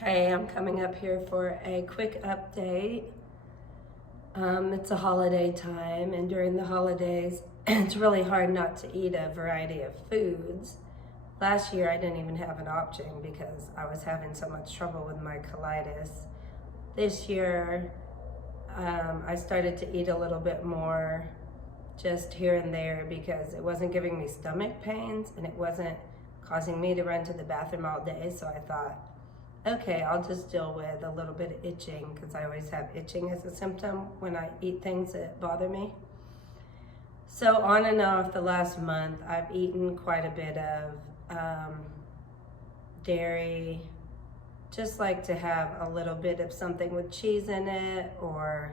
Hey, I'm coming up here for a quick update. It's a holiday time, and during the holidays, it's really hard not to eat a variety of foods. Last year, I didn't even have an option because I was having so much trouble with my colitis. This year, I started to eat a little bit more just here and there because it wasn't giving me stomach pains and it wasn't causing me to run to the bathroom all day. So I thought, okay, I'll just deal with a little bit of itching because I always have itching as a symptom when I eat things that bother me. So on and off the last month, I've eaten quite a bit of dairy. Just like to have a little bit of something with cheese in it, or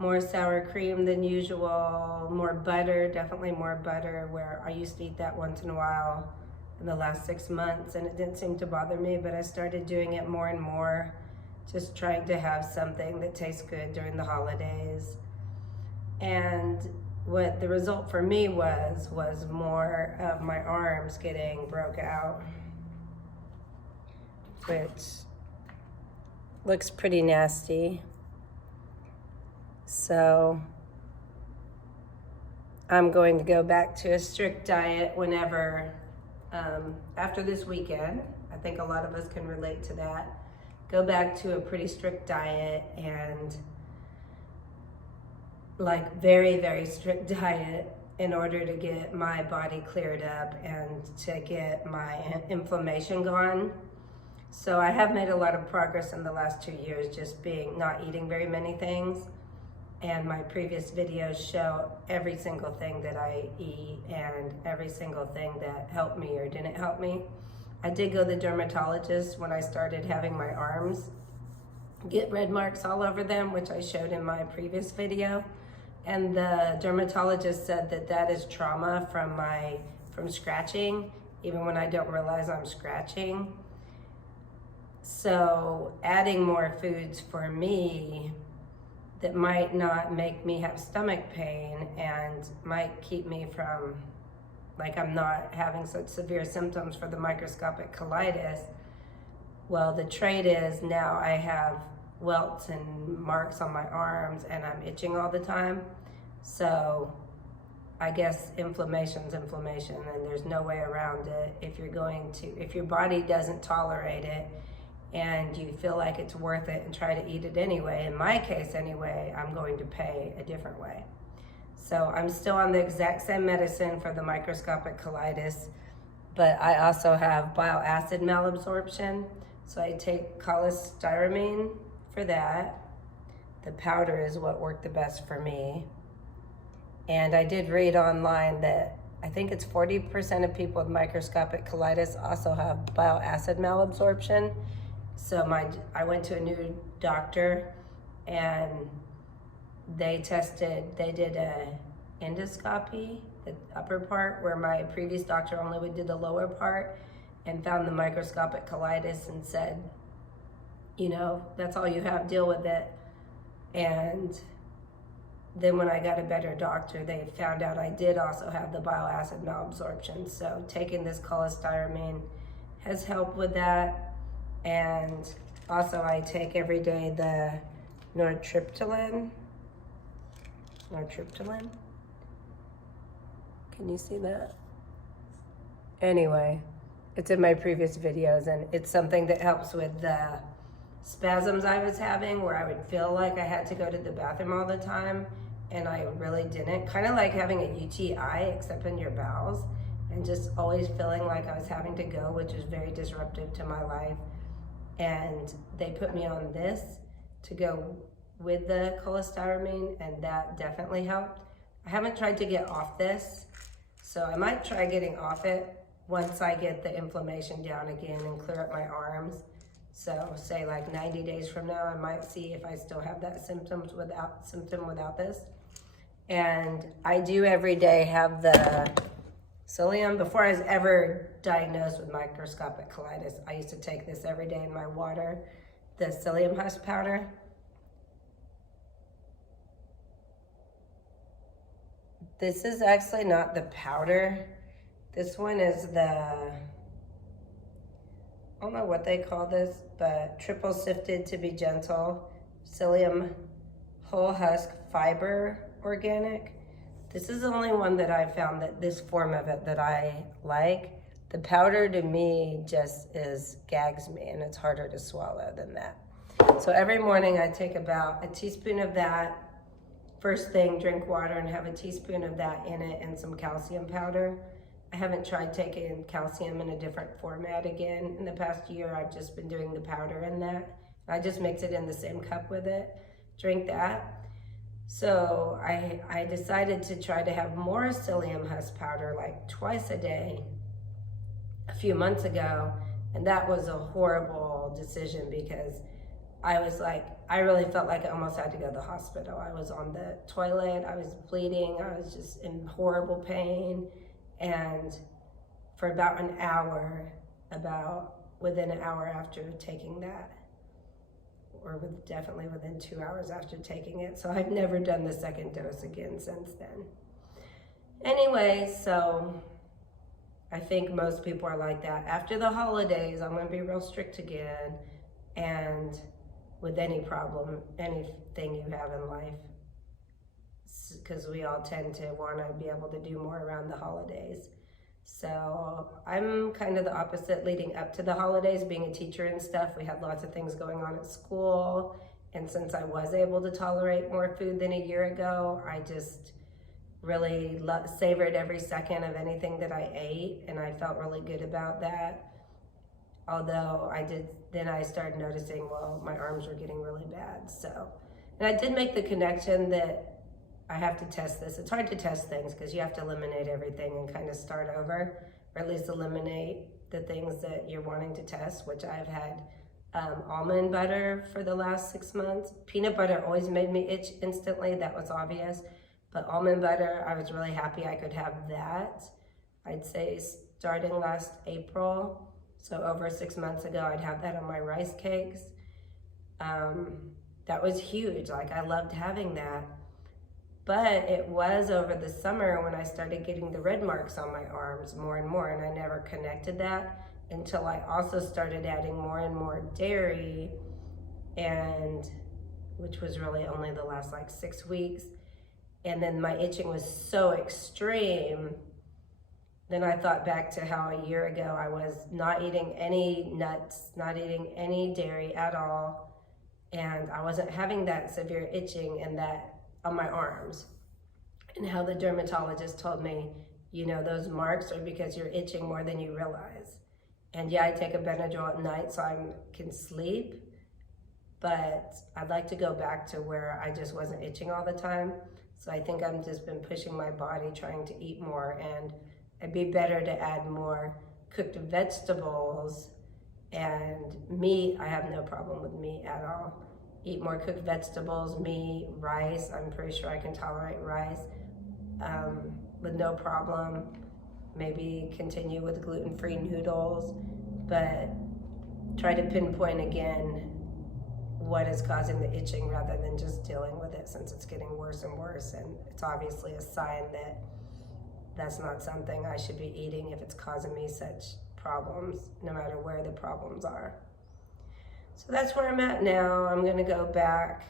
more sour cream than usual, more butter, definitely more butter, where I used to eat that once in a while in the last 6 months and it didn't seem to bother me, but I started doing it more and more, just trying to have something that tastes good during the holidays. And what the result for me was more of my arms getting broke out, which looks pretty nasty. So I'm going to go back to a strict diet whenever, after this weekend. I think a lot of us can relate to that. Go back to a pretty strict diet, and like very, very strict diet, in order to get my body cleared up and to get my inflammation gone. So I have made a lot of progress in the last 2 years, just not eating very many things. And my previous videos show every single thing that I eat and every single thing that helped me or didn't help me. I did go to the dermatologist when I started having my arms get red marks all over them, which I showed in my previous video. And the dermatologist said that that is trauma from scratching, even when I don't realize I'm scratching. So adding more foods for me that might not make me have stomach pain and might keep me from, like, I'm not having such severe symptoms for the microscopic colitis. Well, the trait is now I have welts and marks on my arms and I'm itching all the time. So I guess inflammation's inflammation, and there's no way around it. If your body doesn't tolerate it and you feel like it's worth it and try to eat it anyway, in my case anyway, I'm going to pay a different way. So I'm still on the exact same medicine for the microscopic colitis, but I also have bile acid malabsorption. So I take cholestyramine for that. The powder is what worked the best for me. And I did read online that I think it's 40% of people with microscopic colitis also have bile acid malabsorption. So I went to a new doctor and they did a endoscopy, the upper part, where my previous doctor only would do the lower part, and found the microscopic colitis and said, that's all you have, deal with it. And then when I got a better doctor, they found out I did also have the bile acid malabsorption. So taking this cholestyramine has helped with that. And also I take every day the nortriptyline. Can you see that? Anyway, it's in my previous videos, and it's something that helps with the spasms I was having, where I would feel like I had to go to the bathroom all the time and I really didn't. Kind of like having a UTI, except in your bowels, and just always feeling like I was having to go, which was very disruptive to my life. And they put me on this to go with the cholestyramine, and that definitely helped. I haven't tried to get off this, so I might try getting off it once I get the inflammation down again and clear up my arms. So say like 90 days from now, I might see if I still have that symptom without this. And I do every day have the psyllium. Before I was ever diagnosed with microscopic colitis, I used to take this every day in my water, the psyllium husk powder. This is actually not the powder. This one is I don't know what they call this, but triple sifted to be gentle, psyllium whole husk fiber organic. This is the only one that I found that this form of it that I like. The powder to me just gags me, and it's harder to swallow than that. So every morning I take about a teaspoon of that. First thing, drink water and have a teaspoon of that in it and some calcium powder. I haven't tried taking calcium in a different format again. In the past year, I've just been doing the powder in that. I just mix it in the same cup with it, drink that. So I decided to try to have more psyllium husk powder, like twice a day, a few months ago. And that was a horrible decision because I was like, I really felt like I almost had to go to the hospital. I was on the toilet, I was bleeding, I was just in horrible pain. And for about an hour, within an hour after taking that, or definitely within 2 hours after taking it. So I've never done the second dose again since then. Anyway, so I think most people are like that. After the holidays, I'm gonna be real strict again. And with any problem, anything you have in life, because we all tend to want to be able to do more around the holidays. So I'm kind of the opposite leading up to the holidays. Being a teacher and stuff, we had lots of things going on at school, and since I was able to tolerate more food than a year ago, I just really savored every second of anything that I ate, and I felt really good about that. Although then I started noticing, well, my arms were getting really bad. So, and I did make the connection that I have to test this. It's hard to test things because you have to eliminate everything and kind of start over, or at least eliminate the things that you're wanting to test, which I've had almond butter for the last 6 months. Peanut butter always made me itch instantly, that was obvious. But almond butter, I was really happy I could have that. I'd say starting last April, so over 6 months ago, I'd have that on my rice cakes. That was huge, like I loved having that. But it was over the summer when I started getting the red marks on my arms more and more, and I never connected that until I also started adding more and more dairy, and which was really only the last like 6 weeks. And then my itching was so extreme. Then I thought back to how a year ago I was not eating any nuts, not eating any dairy at all, and I wasn't having that severe itching and that on my arms. And how the dermatologist told me, you know, those marks are because you're itching more than you realize. And yeah, I take a Benadryl at night so I can sleep, but I'd like to go back to where I just wasn't itching all the time. So I think I've just been pushing my body, trying to eat more, and it'd be better to add more cooked vegetables and meat. I have no problem with meat at all. Eat more cooked vegetables, meat, rice. I'm pretty sure I can tolerate rice with no problem. Maybe continue with gluten-free noodles, but try to pinpoint again what is causing the itching rather than just dealing with it, since it's getting worse and worse. And it's obviously a sign that that's not something I should be eating if it's causing me such problems, no matter where the problems are. So that's where I'm at now. I'm gonna go back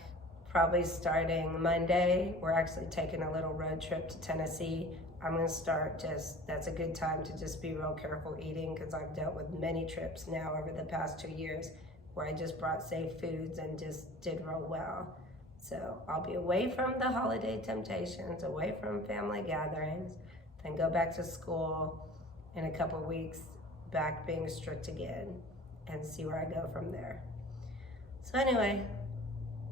probably starting Monday. We're actually taking a little road trip to Tennessee. I'm gonna start that's a good time to just be real careful eating, because I've dealt with many trips now over the past 2 years where I just brought safe foods and just did real well. So I'll be away from the holiday temptations, away from family gatherings, then go back to school in a couple weeks, back being strict again, and see where I go from there. So anyway,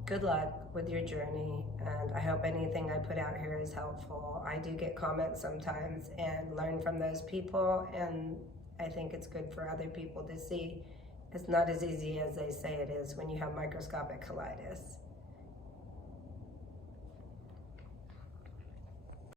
good luck with your journey, and I hope anything I put out here is helpful. I do get comments sometimes and learn from those people, and I think it's good for other people to see it's not as easy as they say it is when you have microscopic colitis.